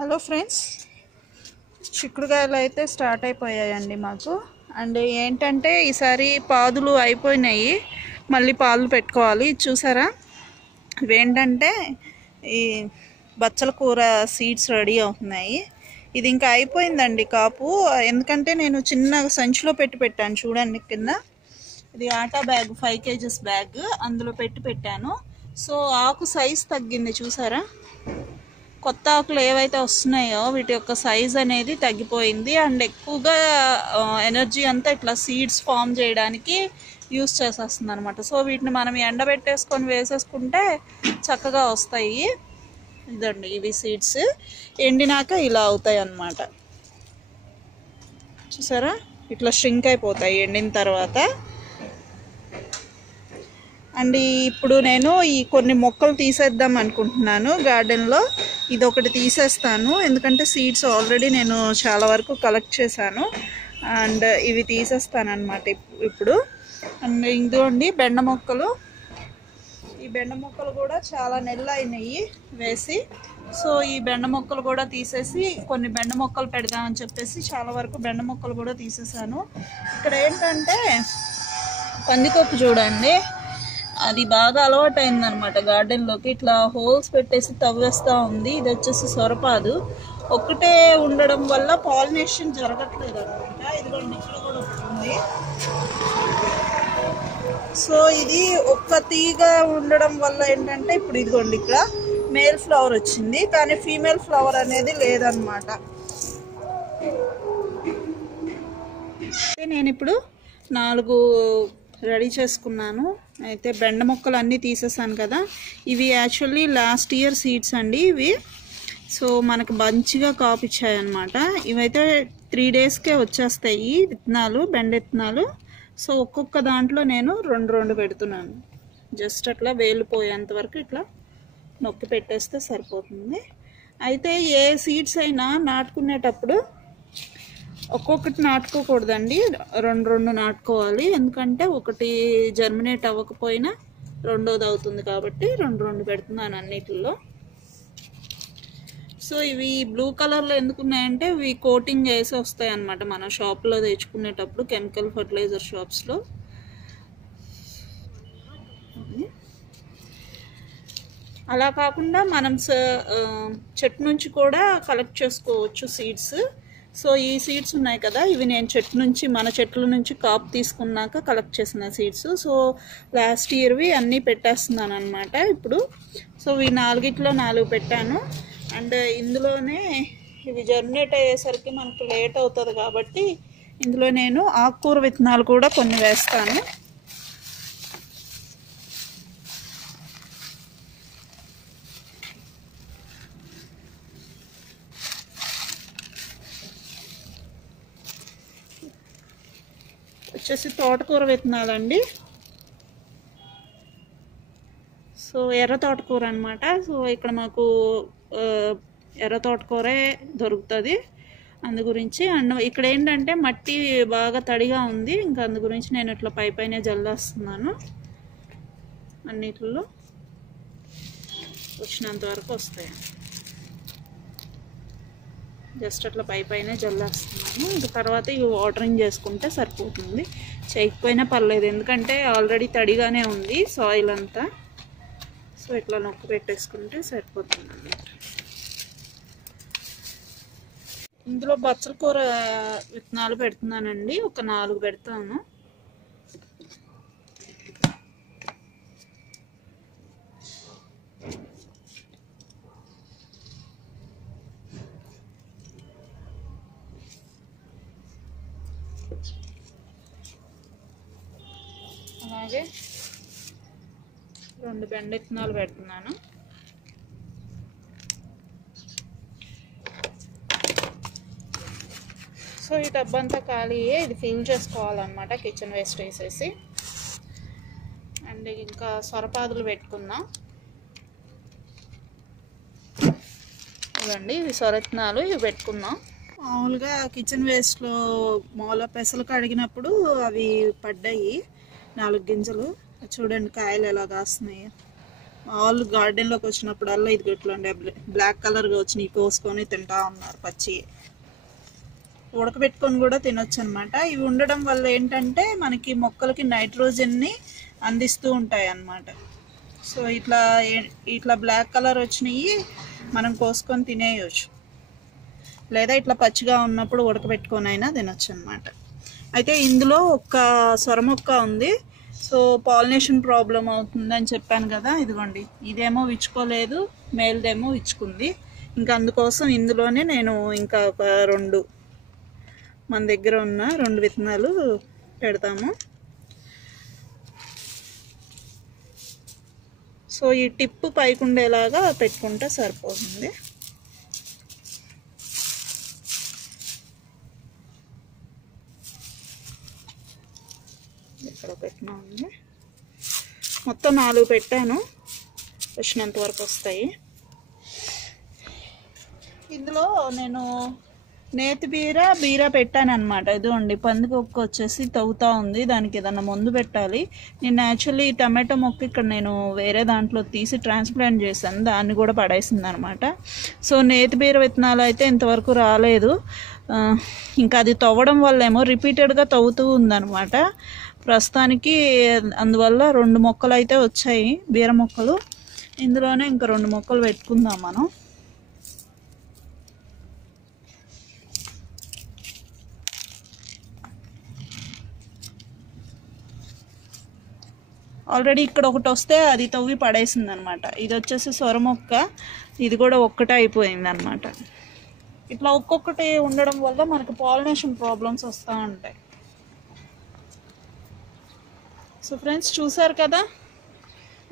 Hello friends, చిక్కుడుకాయలు అయితే start అయిపోయాయండి మాకు. అండ్ ఏంటంటే ఈసారి పాదులు అయిపోయినాయి, మళ్ళీ పాదులు పెట్టుకోవాలి. చూసారా, ఇవేంటంటే ఈ బచ్చల కూర సీడ్స్ రెడీ అవుతున్నాయి. ఇది ఇంకా అయిపోయిందండి కాపు. ఎందుకంటే నేను చిన్న సంచిలో పెట్టాను చూడండి కింద. ఇది ఆటా బ్యాగ్, 5 kgs బ్యాగ్, అందులో పెట్టాను. సో ఆకు సైజ్ తగ్గింది చూసారా. కొత్త ఆకులు ఏవైతే వస్తున్నాయో వీటి యొక్క సైజ్ అనేది తగ్గిపోయింది. అండ్ ఎక్కువగా ఎనర్జీ అంతా ఇట్లా సీడ్స్ ఫామ్ చేయడానికి యూస్ చేసేస్తుంది అనమాట. సో వీటిని మనం ఎండబెట్టేసుకొని వేసేసుకుంటే చక్కగా వస్తాయి. ఇదండి, ఇవి సీడ్స్ ఎండినాక ఇలా అవుతాయి అన్నమాట. చూసారా, ఇట్లా షింక్ అయిపోతాయి ఎండిన తర్వాత. అండ్ ఇప్పుడు నేను ఈ కొన్ని మొక్కలు తీసేద్దాం అనుకుంటున్నాను గార్డెన్లో. ఇది ఒకటి తీసేస్తాను, ఎందుకంటే సీడ్స్ ఆల్రెడీ నేను చాలా వరకు కలెక్ట్ చేశాను. అండ్ ఇవి తీసేస్తాను అనమాట ఇప్పుడు. అండ్ ఇదిగోండి బెండ మొక్కలు. ఈ బెండ మొక్కలు కూడా చాలా నెలలు అయినాయి వేసి. సో ఈ బెండ మొక్కలు కూడా తీసేసి కొన్ని బెండ మొక్కలు పెడదామని చెప్పేసి చాలా వరకు బెండ మొక్కలు కూడా తీసేసాను. ఇక్కడ ఏంటంటే పందికొక్కు చూడండి, అది బాగా అలవాటు అయిందనమాట గార్డెన్లోకి. ఇట్లా హోల్స్ పెట్టేసి తవ్వేస్తూ ఉంది. ఇది వచ్చేసి సొరపాదు. ఒక్కటే ఉండడం వల్ల పాలినేషన్ జరగట్లేదు అనమాట. ఇదిగోండి, ఇక్కడ కూడా ఒకటి ఉంది. సో ఇది ఒక్క తీగ ఉండడం వల్ల ఏంటంటే ఇప్పుడు ఇదిగోండి, ఇక్కడ మేల్ ఫ్లవర్ వచ్చింది, కానీ ఫీమేల్ ఫ్లవర్ అనేది లేదనమాట. నేను ఇప్పుడు 4 రెడీ చేసుకున్నాను. అయితే బెండ మొక్కలు అన్నీ తీసేసాను కదా. ఇవి యాక్చువల్లీ లాస్ట్ ఇయర్ సీడ్స్ అండి ఇవి. సో మనకు మంచిగా కాపు ఇచ్చాయన్నమాట. ఇవైతే 3 daysకే వచ్చేస్తాయి విత్తనాలు, బెండ విత్తనాలు. సో ఒక్కొక్క దాంట్లో నేను 2 పెడుతున్నాను. జస్ట్ అట్లా వేలిపోయేంత వరకు ఇట్లా నొక్కి పెట్టేస్తే సరిపోతుంది. అయితే ఏ సీడ్స్ అయినా నాటుకునేటప్పుడు ఒక్కొక్కటి నాటుకోకూడదండి, 2 నాటుకోవాలి. ఎందుకంటే ఒకటి జర్మినేట్ అవ్వకపోయినా రెండోది అవుతుంది కాబట్టి 2 పెడుతున్నాను అన్నిటిలో. సో ఇవి బ్లూ కలర్లో ఎందుకున్నాయంటే ఇవి కోటింగ్ వేసి వస్తాయి అన్నమాట మనం షాప్లో తెచ్చుకునేటప్పుడు, కెమికల్ ఫర్టిలైజర్ షాప్స్లో. అలా కాకుండా మనం చెట్టు నుంచి కూడా కలెక్ట్ చేసుకోవచ్చు సీడ్స్. సో ఈ సీడ్స్ ఉన్నాయి కదా, ఇవి నేను మన చెట్ల నుంచి కాపు తీసుకున్నాక కలెక్ట్ చేసిన సీడ్స్. సో లాస్ట్ ఇయర్వి అన్నీ పెట్టేస్తున్నాను అనమాట ఇప్పుడు. సో ఇవి 4 పెట్టాను. అండ్ ఇందులోనే ఇవి జర్మినేట్ అయ్యేసరికి మనకు లేట్ అవుతుంది కాబట్టి ఇందులో నేను ఆకుకూర విత్తనాలు కూడా కొన్ని వేస్తాను. వచ్చేసి తోటకూర విత్తనాలండి. సో ఎర్ర తోటకూర అనమాట. సో ఇక్కడ మాకు ఎర్ర తోటకూరే దొరుకుతుంది, అందు గురించి. అండ్ ఇక్కడ ఏంటంటే మట్టి బాగా తడిగా ఉంది, ఇంకా అందు గురించి నేను ఇట్లా పైనే జల్లేస్తున్నాను. అన్నిటిలో వచ్చినంత వరకు వస్తాయి. జస్ట్ అట్లా పైనే జల్లేస్తున్నాను. ఇంకా తర్వాత ఇవి వాటరింగ్ చేసుకుంటే సరిపోతుంది. చేయకపోయినా పర్లేదు, ఎందుకంటే ఆల్రెడీ తడిగానే ఉంది సాయిల్ అంతా. సో ఇట్లా నొక్కి పెట్టేసుకుంటే సరిపోతుంది అన్నమాట. ఇందులో బచ్చల కూర విత్తనాలు పెడుతున్నానండి, ఒక 4 పెడతాను. అలాగే 2 బెండ విత్తనాలు పెడుతున్నాను. సో ఈ టబ్ అంతా ఖాళీ, ఇది ఫిల్ చేసుకోవాలన్నమాట కిచెన్ వేస్ట్ వేసేసి. అండ్ ఇంకా సొరపాదులు పెట్టుకుందాం. ఇవ్వండి, ఇవి సొరత్నాలు, ఇవి పెట్టుకుందాం. మామూలుగా కిచెన్ వేస్ట్లో మామూలుగా పెసలు కడిగినప్పుడు అవి పడ్డాయి 4 గింజలు. చూడండి కాయలు ఎలా కాస్తున్నాయి. ఆల్ గార్డెన్లోకి వచ్చినప్పుడల్లా ఇది ఇట్లా బ్లాక్ కలర్గా వచ్చినాయి కోసుకొని తింటా ఉన్నారు పచ్చి. ఉడకబెట్టుకొని కూడా తినొచ్చు అనమాట. ఇవి ఉండడం వల్ల ఏంటంటే మనకి మొక్కలకి నైట్రోజన్ని అందిస్తూ ఉంటాయి అన్నమాట. సో ఇట్లా బ్లాక్ కలర్ వచ్చినాయి మనం కోసుకొని తినేయచ్చు, లేదా ఇట్లా పచ్చిగా ఉన్నప్పుడు ఉడకబెట్టుకొని అయినా తినొచ్చు అనమాట. అయితే ఇందులో ఒక సొర మొక్క ఉంది. సో పాలినేషన్ ప్రాబ్లం అవుతుందని చెప్పాను కదా, ఇదిగోండి ఇదేమో విచ్చుకోలేదు, మేల్దేమో విచ్చుకుంది. ఇంకా అందుకోసం ఇందులోనే నేను ఇంకా ఒక 2 మన దగ్గర ఉన్న 2 విత్తనాలు పెడతాము. సో ఈ టిప్పు పైకి ఉండేలాగా పెట్టుకుంటే సరిపోతుంది. ఇక్కడ పెట్టినా ఉంది, మొత్తం 4 పెట్టాను, వచ్చినంత వరకు వస్తాయి. ఇందులో నేను నేతి బీర పెట్టాను అనమాట. ఇదిగోండి పందికొక్క వచ్చేసి తవ్వుతా ఉంది, దానికి ఏదన్నా మందు పెట్టాలి. నేను యాక్చువల్లీ టమాటో మొక్క ఇక్కడ నేను వేరే దాంట్లో తీసి ట్రాన్స్ప్లాంట్ చేశాను, దాన్ని కూడా పడేసింది అనమాట. సో నేతి బీర విత్తనాలు అయితే ఇంతవరకు రాలేదు. ఇంకా అది తవ్వడం వల్ల ఏమో రిపీటెడ్గా తవ్వుతూ ఉందన్నమాట ప్రస్తుతానికి. అందువల్ల 2 మొక్కలు అయితే వచ్చాయి బీర మొక్కలు. ఇందులోనే ఇంకా 2 మొక్కలు పెట్టుకుందాం మనం. ఆల్రెడీ ఇక్కడ ఒకటి వస్తే అది తవ్వి పడేసింది అనమాట. ఇది వచ్చేసి సొర మొక్క, ఇది కూడా ఒక్కటే అయిపోయింది అనమాట. ఇట్లా ఒక్కొక్కటి ఉండడం వల్ల మనకు పాలినేషన్ ప్రాబ్లమ్స్ వస్తూ ఉంటాయి. సో ఫ్రెండ్స్ చూసారు కదా.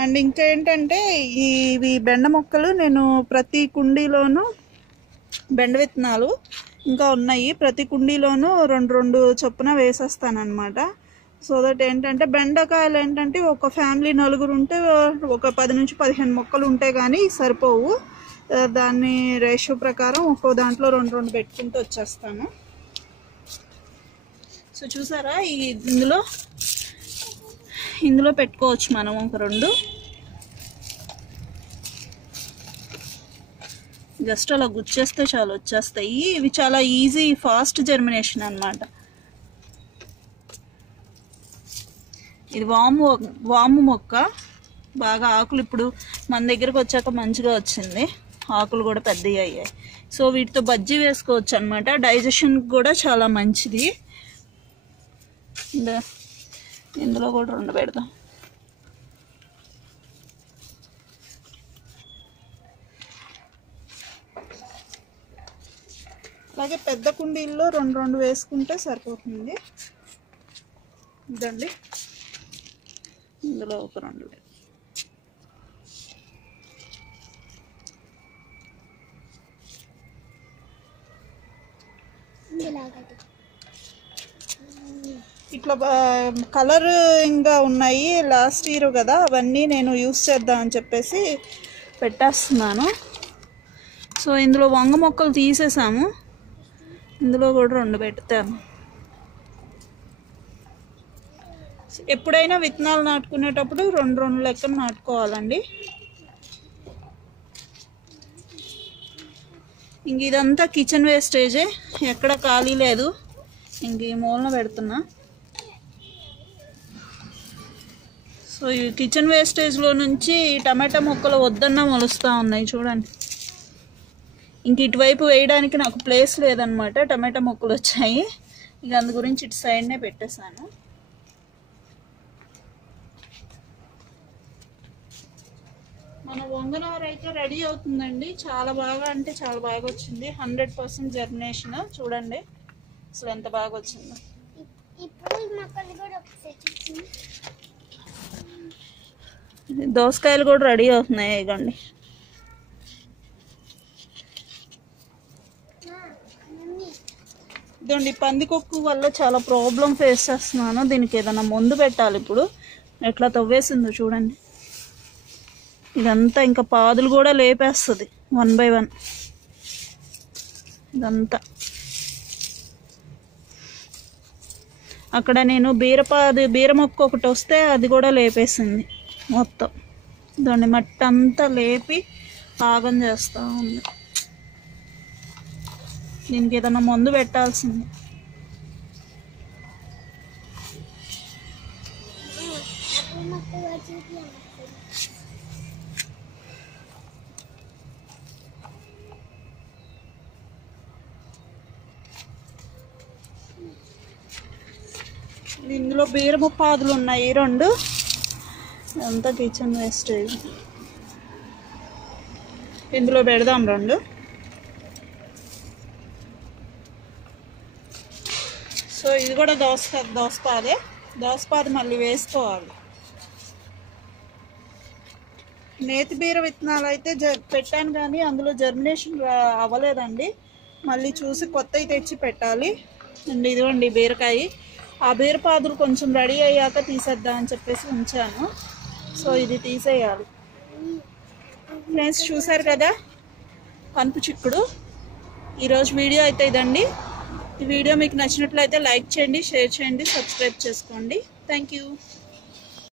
అండ్ ఇంకా ఏంటంటే ఇవి బెండ మొక్కలు నేను ప్రతి కుండీలోనూ బెండ విత్తనాలు ఇంకా ఉన్నాయి, ప్రతి కుండీలోనూ 2 చొప్పున వేసేస్తానమాట. సో దట్ ఏంటంటే బెండకాయలు ఏంటంటే ఒక ఫ్యామిలీ 4 ఉంటే ఒక 10 నుంచి 15 మొక్కలు ఉంటే కానీ సరిపోవు. దాన్ని రేషియో ప్రకారం ఒక్కో దాంట్లో 2 పెట్టుకుంటూ వచ్చేస్తాను. సో చూసారా, ఇందులో పెట్టుకోవచ్చు మనం ఒక 2. జస్ట్ అలా గుచ్చేస్తే చాలు వచ్చేస్తాయి. ఇవి చాలా ఈజీ ఫాస్ట్ జర్మినేషన్ అన్నమాట. ఇది వాము మొక్క, బాగా ఆకులు ఇప్పుడు మన దగ్గరకు వచ్చాక మంచిగా వచ్చింది, ఆకులు కూడా పెద్దవి అయ్యాయి. సో వీటితో బజ్జీ వేసుకోవచ్చు అనమాట, డైజెషన్ కూడా చాలా మంచిది. ఇందులో కూడా 2 పెడదాం. అలాగే పెద్ద కుండీల్లో 2 వేసుకుంటే సరిపోతుంది. ఇదండి, ఇందులో ఒక 2 ఇట్లా కలరింగ్గా ఉన్నాయి. లాస్ట్ ఇయర్ కదా అవన్నీ నేను యూస్ చేద్దామని చెప్పేసి పెట్టేస్తున్నాను. సో ఇందులో వంగ మొక్కలు తీసేసాము, ఇందులో కూడా 2 పెడతాము. ఎప్పుడైనా విత్తనాలు నాటుకునేటప్పుడు 2 లెక్కన నాటుకోవాలండి. ఇంక ఇదంతా కిచెన్ వేస్టేజే, ఎక్కడ ఖాళీ లేదు. ఇంక ఈ మూలన పెడుతున్నా. సో ఈ కిచెన్ వేస్టేజ్లో నుంచి టమాటా మొక్కలు వద్దన్నా మొలుస్తూ ఉన్నాయి చూడండి. ఇంక ఇటువైపు వేయడానికి నాకు ప్లేస్ లేదనమాట, టమాటా మొక్కలు వచ్చాయి. ఇక అందు గురించి ఇటు సైడ్నే పెట్టేశాను. మన వంగనార అయితే రెడీ అవుతుందండి. చాలా బాగా అంటే చాలా బాగా వచ్చింది, 100% జర్మినేషన్. చూడండి అసలు ఎంత బాగా వచ్చిందో. దోసకాయలు కూడా రెడీ అవుతున్నాయి. ఇవ్వండి, ఇదండి పందికొక్కు వల్ల చాలా ప్రాబ్లం ఫేస్ చేస్తున్నాను. దీనికి ఏదైనా మందు పెట్టాలి. ఇప్పుడు ఎట్లా తవ్వేసిందో చూడండి. ఇదంతా ఇంకా పాదులు కూడా లేపేస్తుంది 1 by 1. ఇదంతా అక్కడ నేను బీర మొక్క ఒకటి వస్తే అది కూడా లేపేసింది మొత్తం. దాన్ని మట్టి అంతా లేపి ఆగం చేస్తూ ఉంది. దీనికి ఏదైనా మందు పెట్టాల్సింది. ఇందులో బీరము పాదులు ఉన్నాయి 2. అంతా కిచెన్ వేస్టేజ్. ఇందులో పెడదాం 2. సో ఇది కూడా దోసపాది మళ్ళీ వేసుకోవాలి. నేతి బీర విత్తనాలు అయితే పెట్టాను కానీ అందులో జర్మినేషన్ అవ్వలేదండి. మళ్ళీ చూసి కొత్తవి తెచ్చి పెట్టాలి. అండ్ ఇదిగోండి బీరకాయ. ఆ బీరపాదులు కొంచెం రెడీ అయ్యాక తీసేద్దాం అని చెప్పేసి ఉంచాను. సో ఇది తీసేయాలి. ఫ్రెండ్స్ చూసారు కదా పనుపు చిక్కుడు. ఈరోజు వీడియో అయితే ఇదండి. ఈ వీడియో మీకు నచ్చినట్లయితే లైక్ చేయండి, షేర్ చేయండి, సబ్స్క్రైబ్ చేసుకోండి. Thank you.